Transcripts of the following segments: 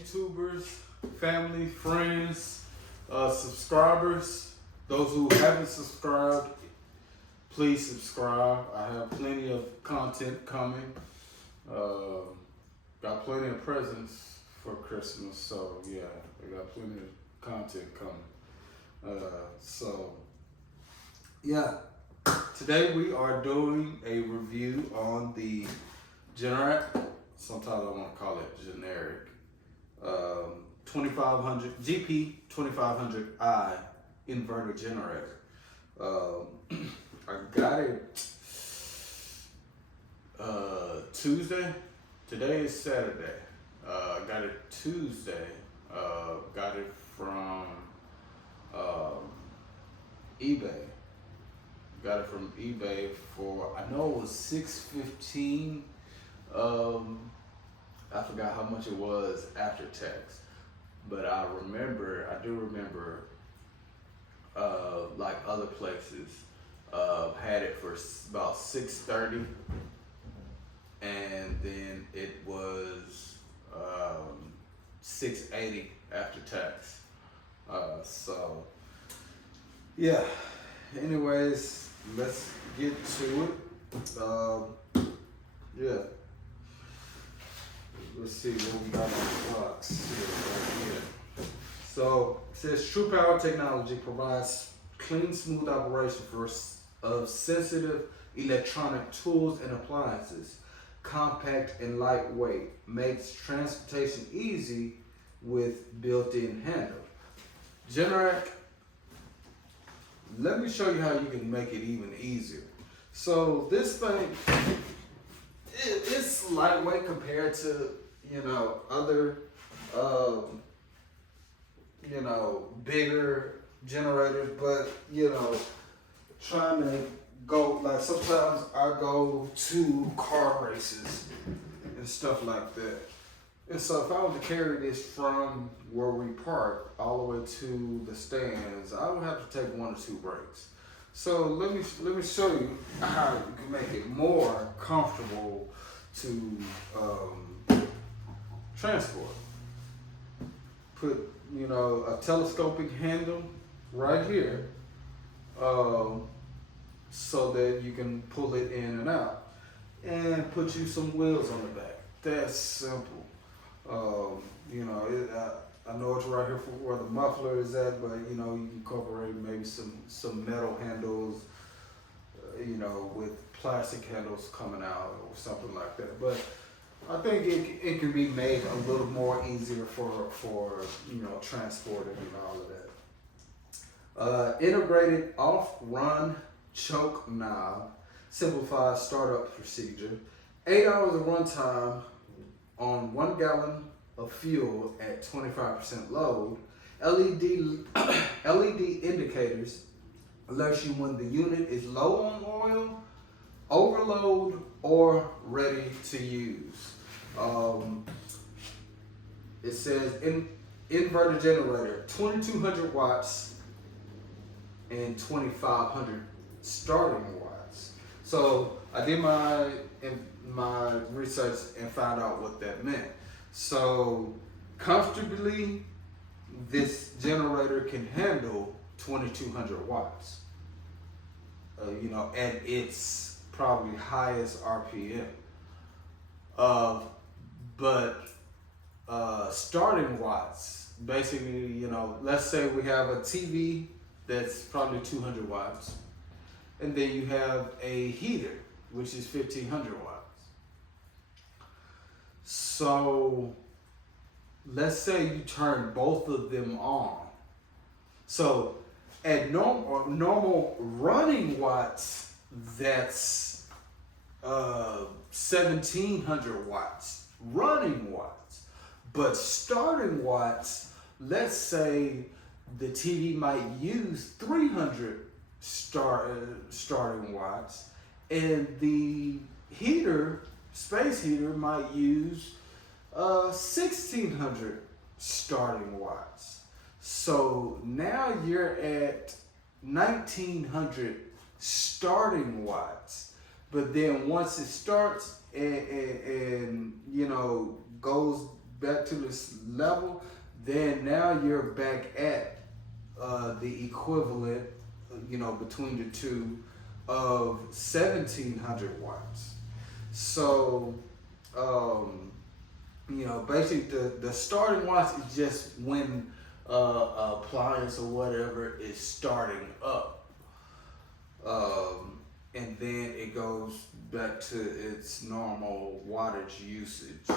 YouTubers, family, friends, subscribers. Those who haven't subscribed, please subscribe. I have plenty of content coming. Got plenty of presents for Christmas, so yeah, I got plenty of content coming. So yeah, today we are doing a review on the Generac, sometimes I want to call it generic, 2500 GP2500i inverter generator. I got it Tuesday. Today is Saturday. I got it Tuesday. Got it from eBay. Got it from eBay for, I know it was $615. I forgot how much it was after tax, but I do remember like other places had it for about $630, and then it was $680 after tax. So yeah, anyways, let's get to it. Yeah, let's see what we got on the box here. So it says True Power Technology provides clean, smooth operation of sensitive electronic tools and appliances. Compact and lightweight, makes transportation easy with built-in handle. Generac, let me show you how you can make it even easier. So this thing, it's lightweight compared to, other, bigger generators, but, trying to go, like sometimes I go to car races and stuff like that. And so if I was to carry this from where we park all the way to the stands, I would have to take 1 or 2 breaks. So let me show you how you can make it more comfortable to transport. Put a telescoping handle right here, so that you can pull it in and out, and put you some wheels on the back. That's simple. I know it's right here for where the muffler is at, but you can incorporate maybe some metal handles, with plastic handles coming out or something like that. But I think it can be made a little more easier for transporting and all of that. Integrated off-run choke knob, simplifies startup procedure. 8 hours of runtime on 1 gallon of fuel at 25% load. LED indicators alerts you when the unit is low on oil, overload, or ready to use. It says inverter generator, 2200 watts and 2500 starting watts. So I did my research and found out what that meant. So comfortably, this generator can handle 2200 watts. At its probably highest RPM. But starting watts, basically, let's say we have a TV that's probably 200 watts, and then you have a heater, which is 1500 watts. So let's say you turn both of them on. So at normal running watts, that's 1700 watts, running watts. But starting watts, let's say the TV might use 300 starting watts, and the space heater might use 1600 starting watts. So now you're at 1900 starting watts. But then once it starts and goes back to this level, then now you're back at the equivalent, between the two of 1700 watts. So, basically the starting watts is just when appliance or whatever is starting up. And then it goes back to its normal wattage usage.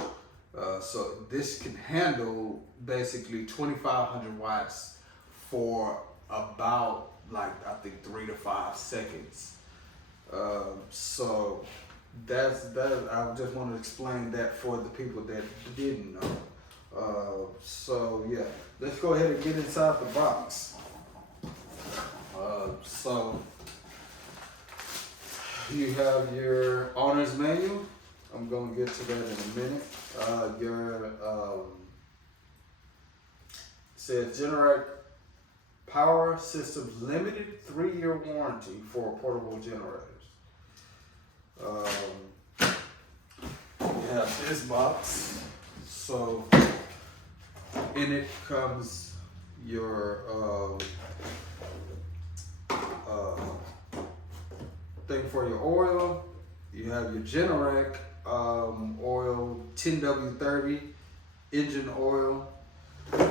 So this can handle basically 2500 watts for about, like, I think 3 to 5 seconds. So that's that. I just want to explain that for the people that didn't know. So yeah, let's go ahead and get inside the box. So you have your owner's manual. I'm gonna get to that in a minute. Says Generac Power Systems Limited 3-year warranty for portable generators. You have this box. So in it comes your thing for your oil. You have your Generac oil 10W30 engine oil. And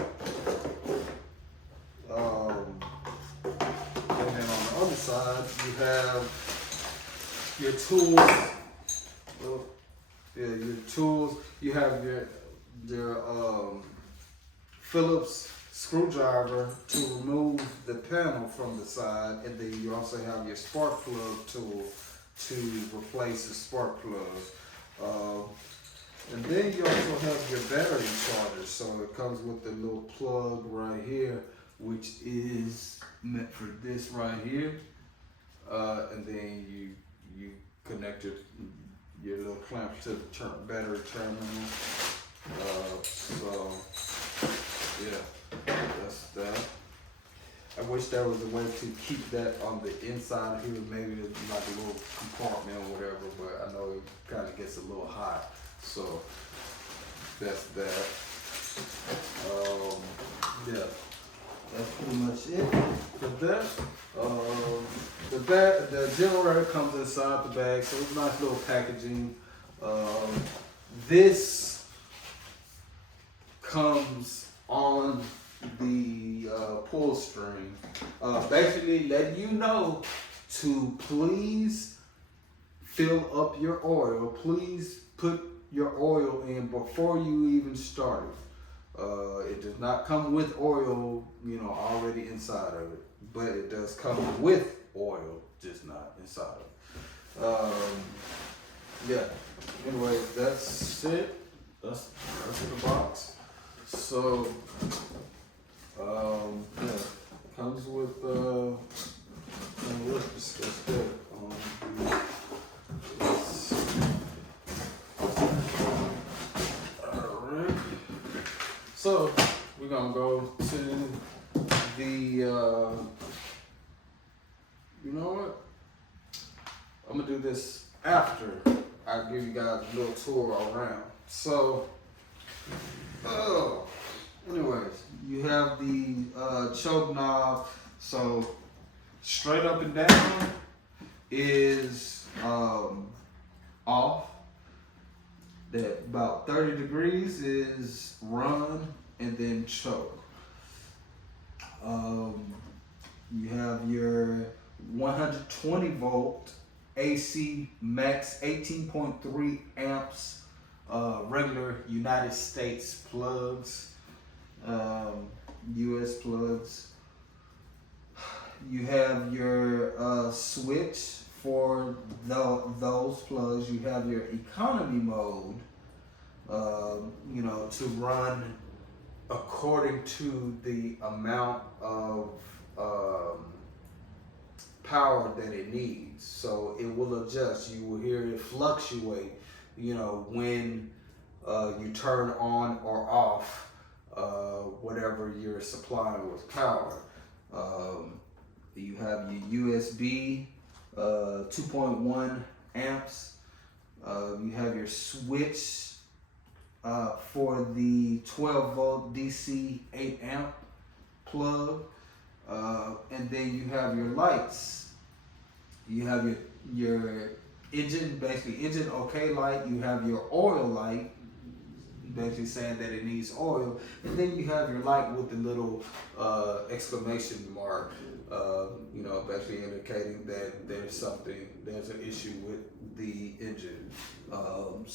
then on the other side you have your tools. Your tools. You have your Phillips screwdriver to remove the panel from the side, and then you also have your spark plug tool to replace the spark plug. And then you also have your battery charger. So it comes with the little plug right here, which is meant for this right here. And then you connect your little clamp to the battery terminal. So yeah, that's that. I wish there was a way to keep that on the inside here, maybe like a little compartment or whatever, but I know it kind of gets a little hot. So that's that. Yeah, that's pretty much it for that. The generator comes inside the bag, so it's nice little packaging. This comes on the pull string, basically letting you know to please fill up your oil. Please put your oil in before you even start it. It does not come with oil, already inside of it, but it does come with oil, just not inside of it. Yeah. Anyway, that's it. That's the box. So, yeah, comes with let's discuss that. Alright. So we're gonna go to the you know what? I'm gonna do this after I give you guys a little tour around. So anyways, you have the choke knob. So straight up and down is off. That about 30 degrees is run, and then choke. You have your 120 volt AC max 18.3 amps regular United States plugs, US plugs. You have your switch for those plugs. You have your economy mode, to run according to the amount of power that it needs. So it will adjust. You will hear it fluctuate, when you turn on or off whatever you're supplying with power. You have your USB 2.1 amps. You have your switch for the 12 volt DC 8 amp plug. And then you have your lights. You have your engine, basically engine okay light. You have your oil light, basically saying that it needs oil. And then you have your light with the little exclamation mark, basically indicating that there's an issue with the engine. And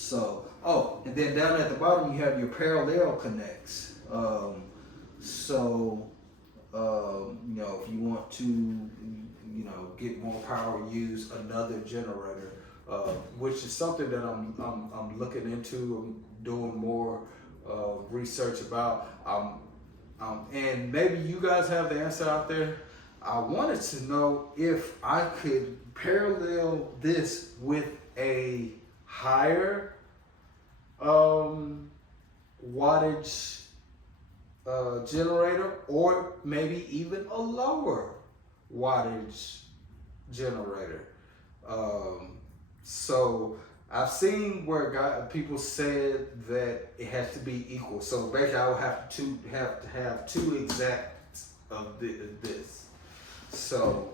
then down at the bottom you have your parallel connects. If you want to, get more power, use another generator, which is something that I'm looking into. I'm doing more research about. And maybe you guys have the answer out there. I wanted to know if I could parallel this with a higher wattage generator, or maybe even a lower wattage generator. So I've seen where people said that it has to be equal. So basically, I would have to have two exacts of this. So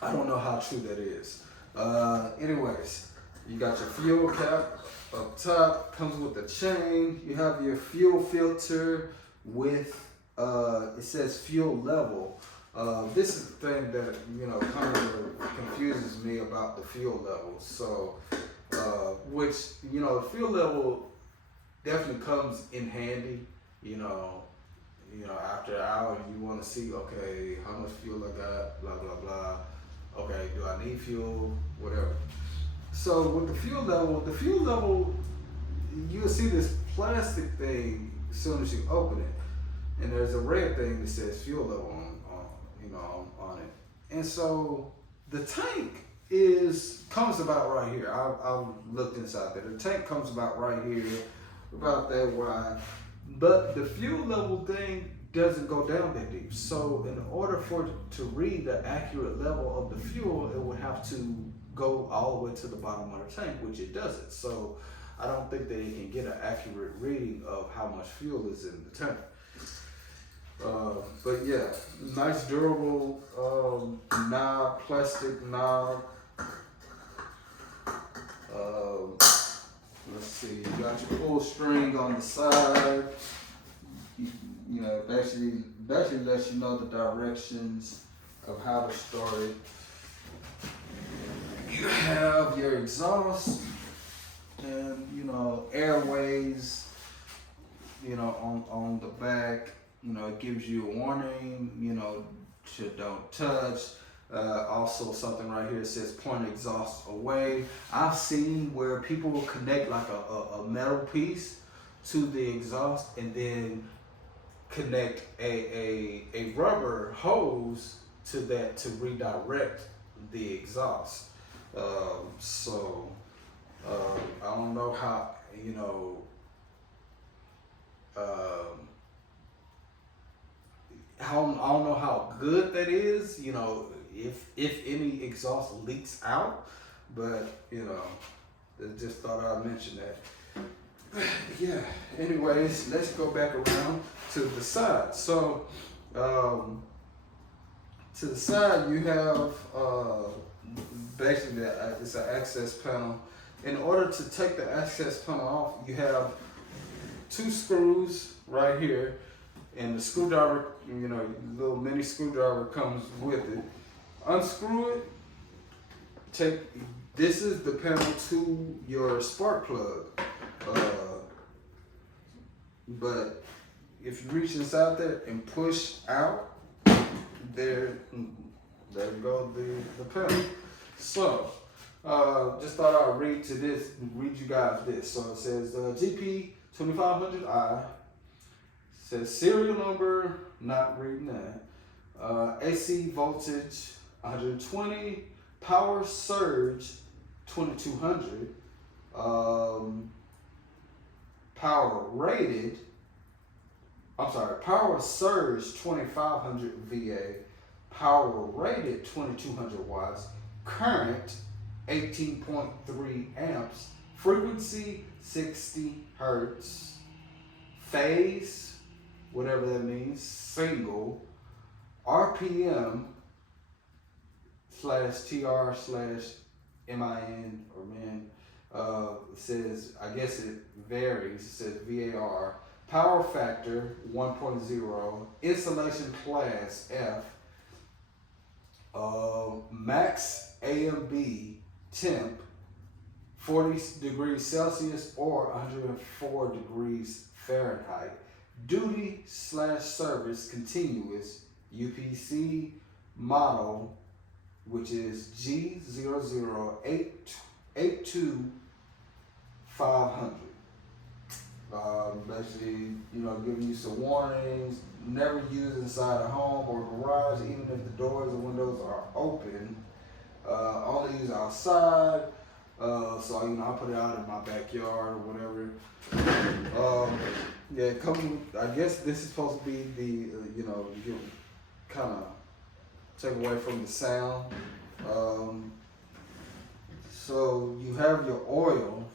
I don't know how true that is. Anyways, you got your fuel cap up top, comes with a chain. You have your fuel filter with it says fuel level. This is the thing that kind of confuses me about the fuel level. So which the fuel level definitely comes in handy. After an hour you want to see, okay, how much fuel I got, blah blah blah. Okay, do I need fuel, whatever. So with the fuel level, you'll see this plastic thing as soon as you open it, and there's a red thing that says fuel level on it. And so the tank comes about right here. I've looked inside there. The tank comes about right here, about that wide. But the fuel level thing doesn't go down that deep. So in order for it to read the accurate level of the fuel, it would have to go all the way to the bottom of the tank, which it doesn't. So I don't think that it can get an accurate reading of how much fuel is in the tank. But yeah, nice durable knob, plastic knob. Let's see, you got your pull string on the side. Basically lets you know the directions of how to start it. You have your exhaust and airways on the back. It gives you a warning, to don't touch. Also something right here says point exhaust away. I've seen where people will connect like a metal piece to the exhaust and then connect a rubber hose to that to redirect the exhaust. I don't know how, I don't know how good that is, if any exhaust leaks out, but just thought I'd mention that. Yeah, anyways, let's go back around to the side. So to the side you have basically it's an access panel. In order to take the access panel off, you have two screws right here, and the screwdriver, little mini screwdriver comes with it. Unscrew it. This is the panel to your spark plug. But if you reach inside there and push out, there you go, the panel. So just thought I'd read you guys this. So it says GP2500i. Says serial number, not reading that. AC voltage 120, power surge 2200, power surge 2500 VA, power rated 2200 watts, current 18.3 amps, Frequency 60 hertz. Phase, whatever that means, single. RPM /TR/MIN or min. It says, I guess it varies. It says VAR. Power factor 1.0. Insulation class F. Max AMB temp 40 degrees Celsius or 104 degrees Fahrenheit. Duty/service continuous. UPC model, which is G0082500. Basically, giving you some warnings. Never use inside a home or garage, even if the doors and windows are open. Only use outside. So I put it out in my backyard or whatever. I guess this is supposed to be the you kind of take away from the sound. So you have your oil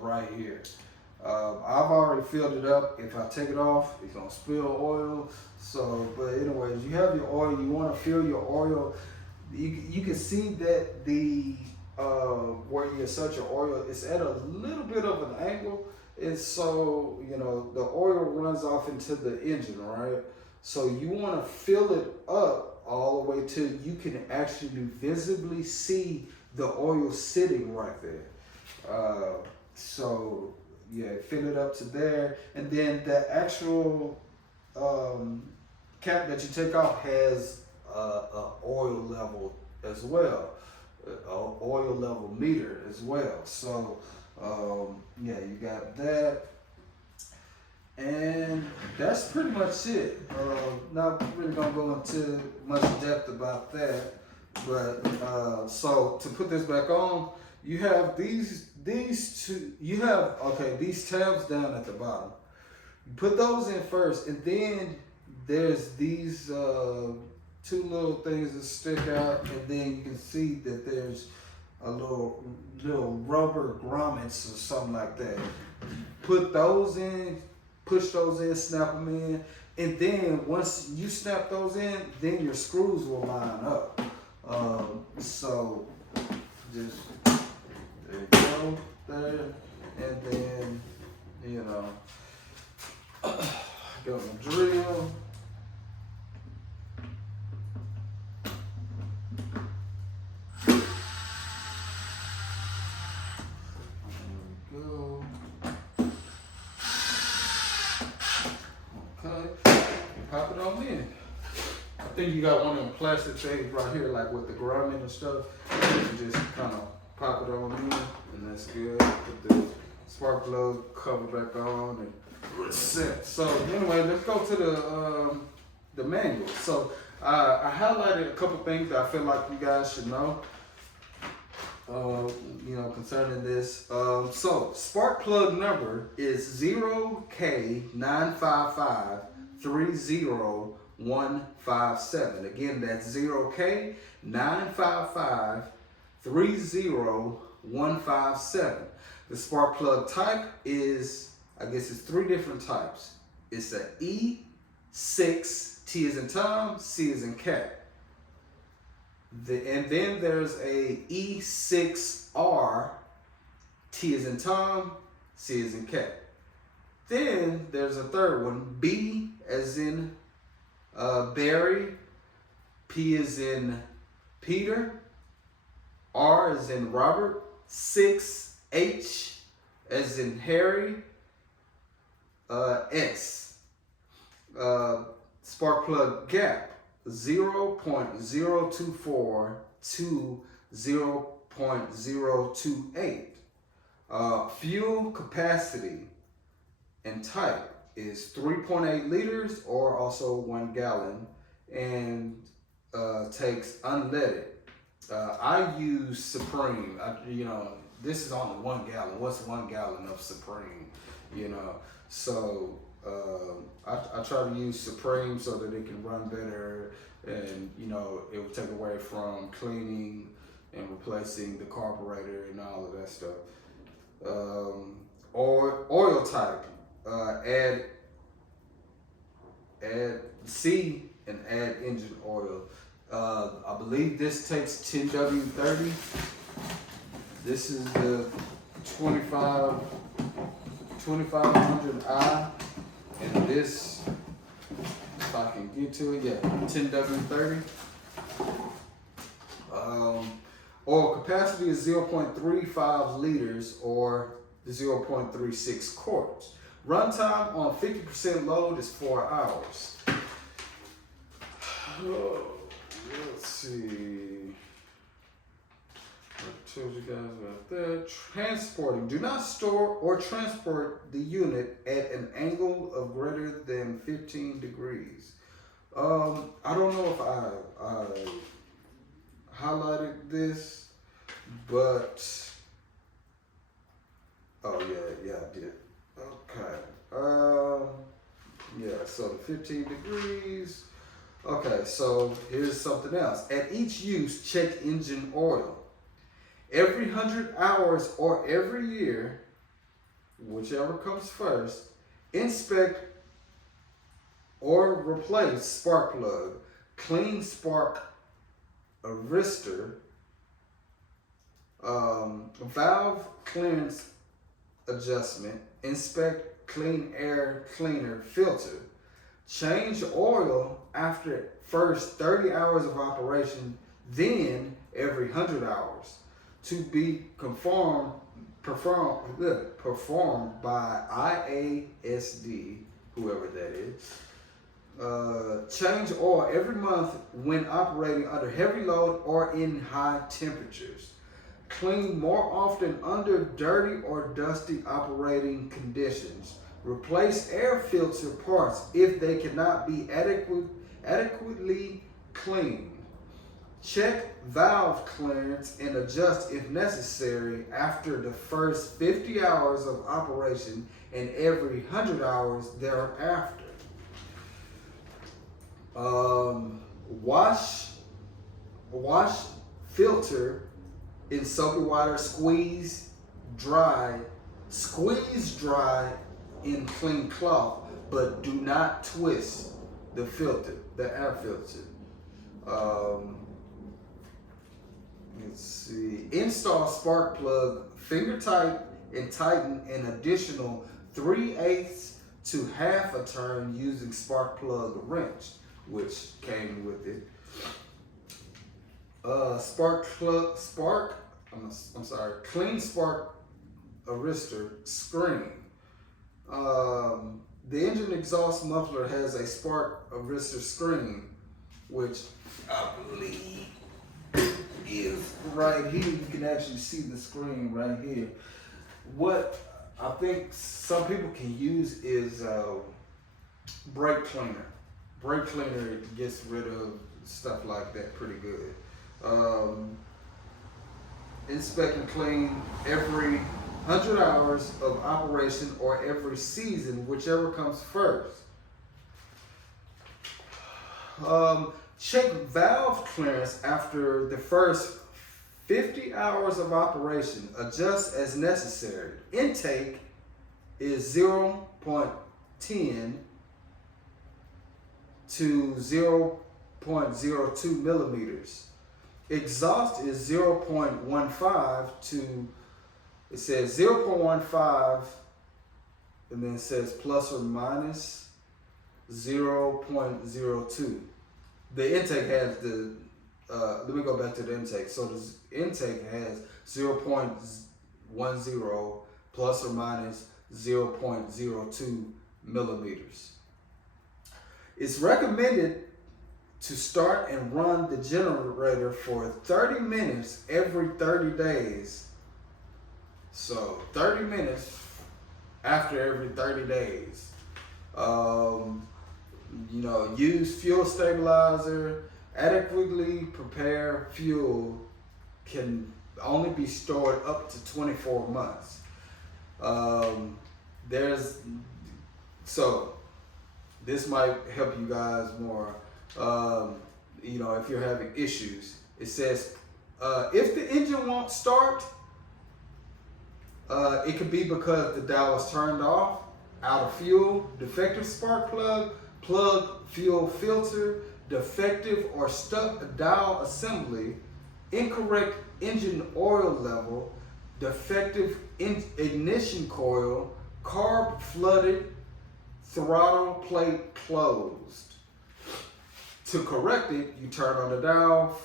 right here. I've already filled it up. If I take it off, it's gonna spill oil. So, but anyways, you have your oil. You want to fill your oil. You can see that the where you insert your oil is at a little bit of an angle, and so the oil runs off into the engine, right? So you want to fill it up all the way till you can actually visibly see the oil sitting right there. So yeah, fill it up to there, and then the actual cap that you take off has a oil level as well, oil level meter as well. So yeah, you got that, and that's pretty much it. Not really gonna go into much depth about that, but so to put this back on, you have these two. You have these tabs down at the bottom. You put those in first, and then there's these two little things that stick out, and then you can see that there's a little rubber grommets or something like that. Put those in, push those in, snap them in, and then once you snap those in, then your screws will line up. So just there you go, there, and then go to drill. Pop it on in. I think you got one of them plastic things right here, like with the grommet and stuff. You just kind of pop it on in, and that's good. Put the spark plug cover back on and reset. So anyway, let's go to the manual. So I highlighted a couple things that I feel like you guys should know. Concerning this. So spark plug number is 0K95530157. Again, that's 0K955300157. The spark plug type is, I guess it's three different types. It's a E6, T as in Tom, C as in cat. And then there's a E6R, T as in Tom, C as in cat. Then there's a third one, B as in Barry, P as in Peter, R as in Robert, 6, H as in Harry, S. Spark plug gap. 0.024 to 0.028. Fuel capacity and type is 3.8 liters or also 1 gallon, and takes unleaded. I use Supreme. This is only 1 gallon. What's 1 gallon of Supreme? So I try to use Supreme so that it can run better, and it will take away from cleaning and replacing the carburetor and all of that stuff. Or oil type. Add C and add engine oil. I believe this takes 10W30. This is the 2500i, and this, if I can get to it, yeah, 10W30. Oil capacity is 0.35 liters or 0.36 quarts. Runtime on 50% load is 4 hours. Let's see. I told you guys about that. Transporting. Do not store or transport the unit at an angle of greater than 15 degrees. I don't know if I highlighted this, but oh yeah, I did. Okay. Yeah, so the 15 degrees. Okay, so here's something else. At each use, check engine oil. Every 100 hours or every year, whichever comes first, inspect or replace spark plug, clean spark arrestor, valve clearance adjustment, inspect clean air cleaner filter, change oil after first 30 hours of operation, then every 100 hours, to be performed by IASD, whoever that is. Change oil every month when operating under heavy load or in high temperatures. Clean more often under dirty or dusty operating conditions. Replace air filter parts if they cannot be adequately cleaned. Check valve clearance and adjust if necessary after the first 50 hours of operation and every 100 hours thereafter. Wash filter in soapy water, squeeze dry in clean cloth, but do not twist the air filter. Let's see. Install spark plug finger tight and tighten an additional 3/8 to half a turn using spark plug wrench, which came with it. Clean spark arrestor screen. The engine exhaust muffler has a spark arrestor screen, which I believe is right here. You can actually see the screen right here. What I think some people can use is brake cleaner. Brake cleaner gets rid of stuff like that pretty good. Inspect and clean every 100 hours of operation or every season, whichever comes first. Check valve clearance after the first 50 hours of operation. Adjust as necessary. Intake is 0.10 to 0.02 millimeters. Exhaust is 0.15 to, it says 0.15, and then it says plus or minus 0.02. The intake has the, let me go back to the intake. So the intake has 0.10 plus or minus 0.02 millimeters. It's recommended to start and run the generator for 30 minutes every 30 days. So 30 minutes after every 30 days. Use fuel stabilizer. Adequately prepared fuel can only be stored up to 24 months. This might help you guys more. If you're having issues, it says if the engine won't start, It could be because the dial was turned off, out of fuel, defective spark plug, fuel filter, defective or stuck dial assembly, incorrect engine oil level, defective ignition coil, carb flooded, throttle plate closed. To correct it, you turn on the dial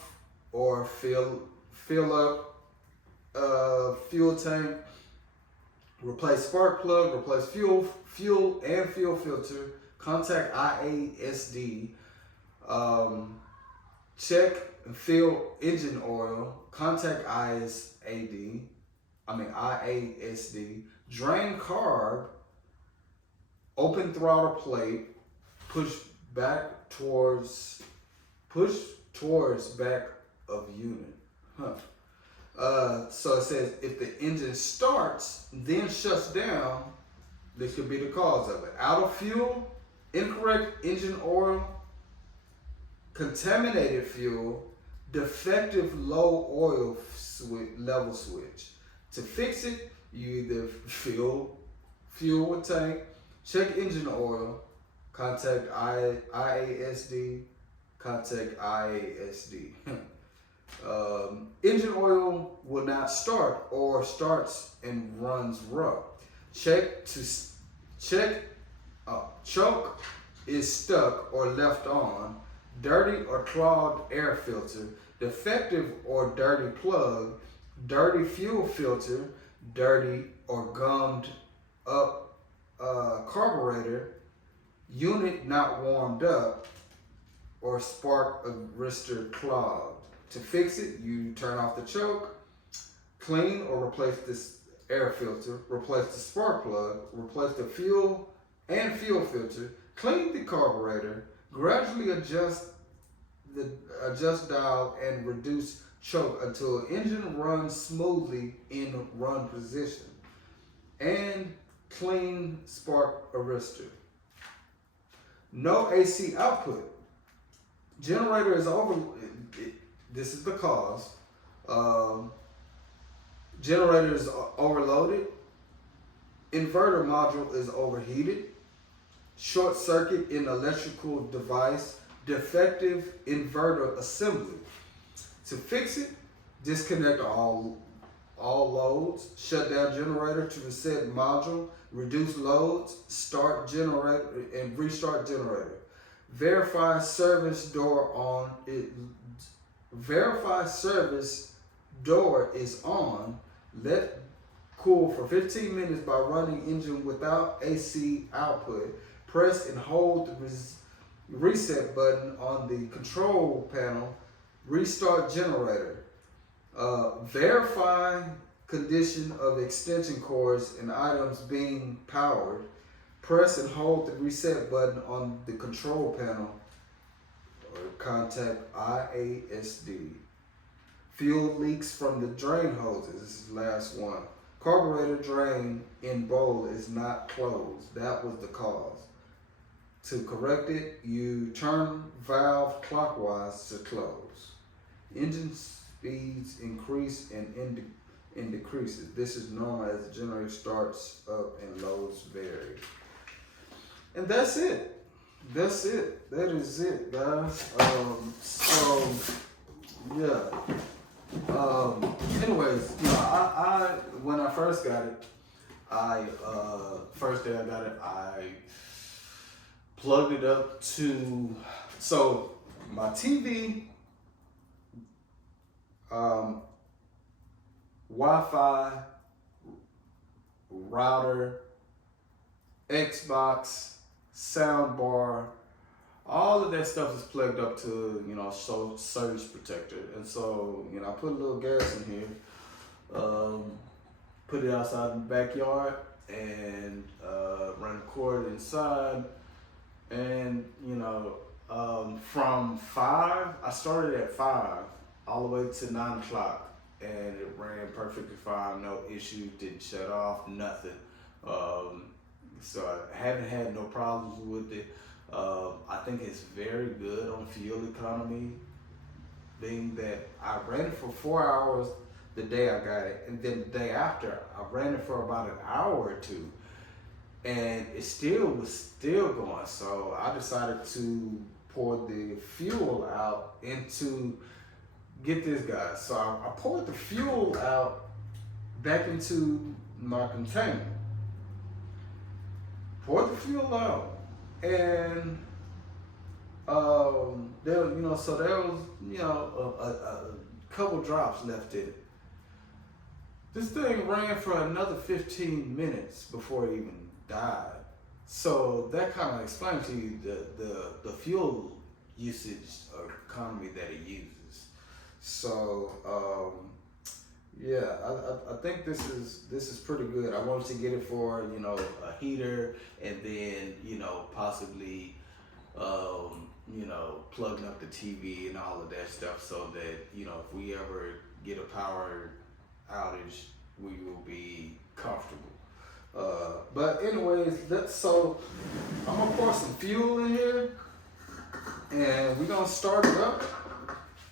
or fill up fuel tank, replace spark plug, replace fuel and fuel filter, contact IASD, check and fill engine oil, contact IASD, drain carb, open throttle plate, push towards back of unit. So it says if the engine starts, then shuts down, this could be the cause of it. Out of fuel, incorrect engine oil, contaminated fuel, defective low oil level switch. To fix it, you either fill fuel with tank, check engine oil, contact IASD, engine oil will not start or starts and runs rough. Choke is stuck or left on, dirty or clogged air filter, defective or dirty plug, dirty fuel filter, dirty or gummed up carburetor, unit not warmed up, or spark arrestor clogged. To fix it, you turn off the choke, clean or replace this air filter, replace the spark plug, replace the fuel and fuel filter, clean the carburetor, gradually adjust dial and reduce choke until engine runs smoothly in run position, and clean spark arrestor. No AC output. Generator is this is the cause. Generator is overloaded. Inverter module is overheated. Short circuit in electrical device. Defective inverter assembly. To fix it, disconnect all loads. Shut down generator to reset module. Reduce loads. Start generator and restart generator. Verify service door is on. Let cool for 15 minutes by running engine without AC output. Press and hold the reset button on the control panel. Restart generator. Verify condition of extension cords and items being powered. Press and hold the reset button on the control panel or contact IASD. Fuel leaks from the drain hoses. This is the last one. Carburetor drain in bowl is not closed. That was the cause. To correct it, you turn valve clockwise to close. Engine speeds increase and decreases. This is known as the generator starts up and loads vary. And that's it. That is it, guys. So yeah. Anyways, I when I first got it, first day I got it, I plugged it up to my TV, Wi-Fi, router, Xbox, sound bar, all of that stuff is plugged up to, surge protector. And so, I put a little gas in here, put it outside in the backyard, and run the cord inside. And, from 5, I started at 5 all the way to 9 o'clock. And it ran perfectly fine, no issue, didn't shut off, nothing. So I haven't had no problems with it. I think it's very good on fuel economy, being that I ran it for 4 hours the day I got it, and then the day after I ran it for about an hour or two, and it was still going. So I decided to pour the fuel out into, get this guy. So I poured the fuel out back into my container. Poured the fuel out, and there was a couple drops left in it. This thing ran for another 15 minutes before it even died. So that kind of explains to you the fuel usage economy that it uses. So yeah, I think this is pretty good. I wanted to get it for a heater, and then possibly plugging up the TV and all of that stuff, so that if we ever get a power outage, we will be comfortable. But anyways, so I'm gonna pour some fuel in here, and we're gonna start it up,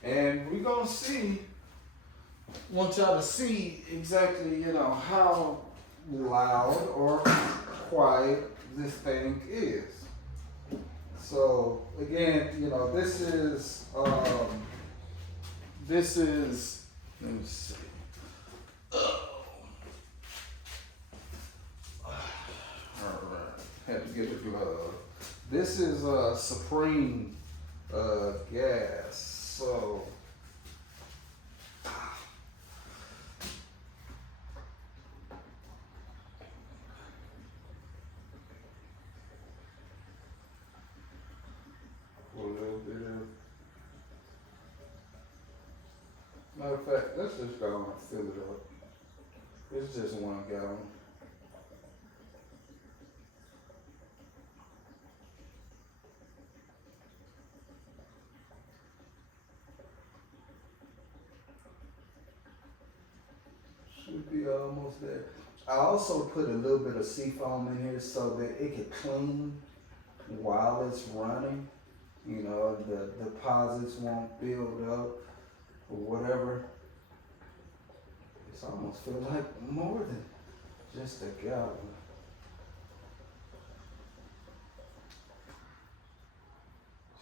and we're gonna see. Want y'all to see exactly how loud or quiet this thing is. So again, this is let me see. Had to get the glove. This is Supreme gas. So a little bit of, matter of fact, let's just go and fill it up. It's just 1 gallon. Should be almost there. I also put a little bit of seafoam in here so that it can clean while it's running. The deposits won't build up or whatever. It's almost feel like more than just a gallon.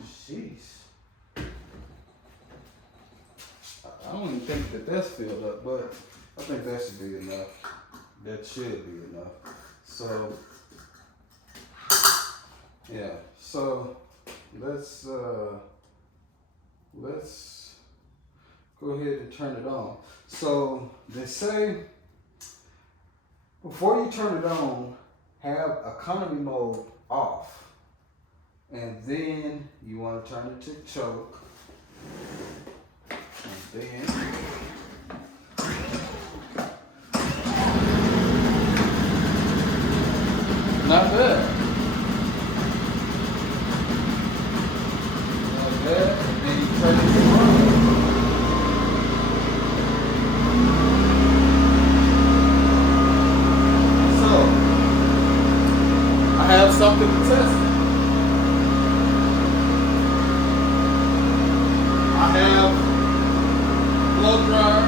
Jeez. I don't even think that that's filled up, but I think that should be enough. That should be enough. So, yeah. So let's go ahead and turn it on. So they say before you turn it on, have economy mode off, and then you want to turn it to choke, and then not bad. Not bad. And then you turn it to run. So I have something to test. I have blow dryer.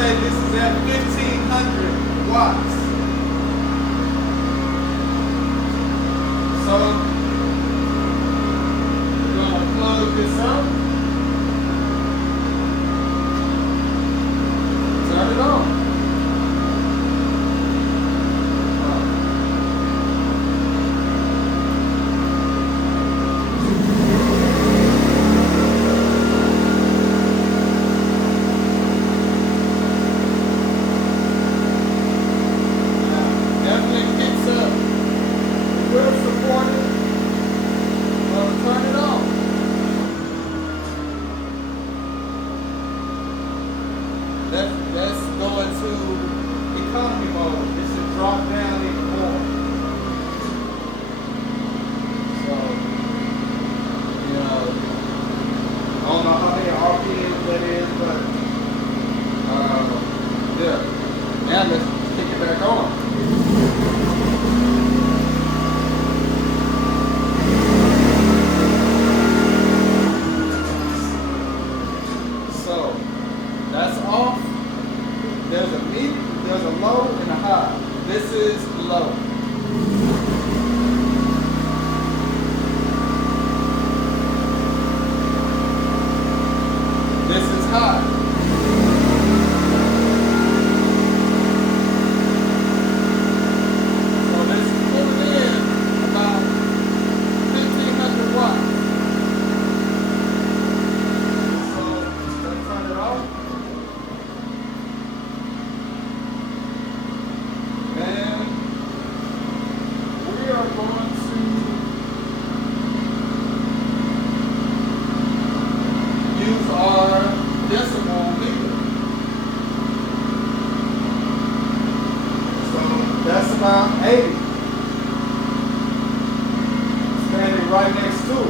This is at 1500 watts. high. This is low. This is high. So this is pulling in about 1,500 watts. So let's turn it off. And we are going to use our decimal meter. So that's about 80. Standing right next to it.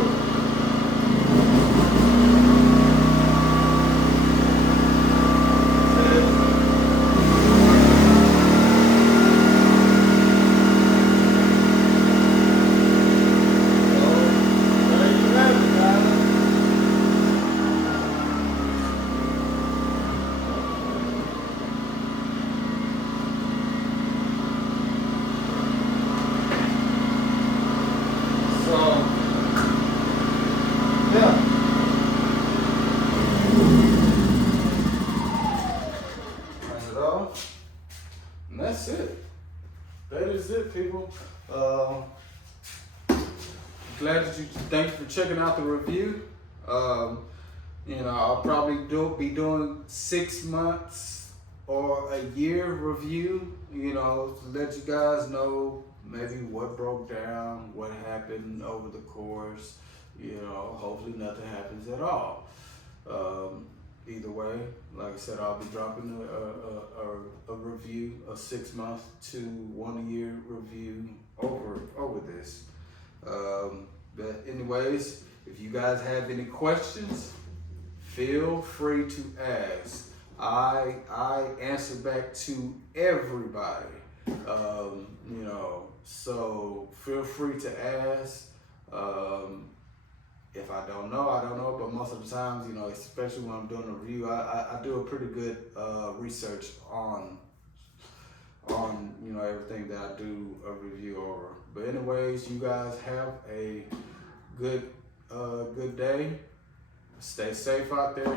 Yeah. Turn it off. And that's it. That is it, people. Glad that thank you for checking out the review. You know, I'll probably be doing 6 months or a year review, you know, to let you guys know maybe what broke down, what happened over the course. You know, hopefully nothing happens at all. Either way, like I said, I'll be dropping a review, a 6 month to 1 year review over this. But anyways, if you guys have any questions, feel free to ask. I answer back to everybody. You know, so feel free to ask. If I don't know, I don't know, but most of the times, you know, especially when I'm doing a review, I do a pretty good research on you know, everything that I do a review over. But anyways, you guys have a good day. Stay safe out there.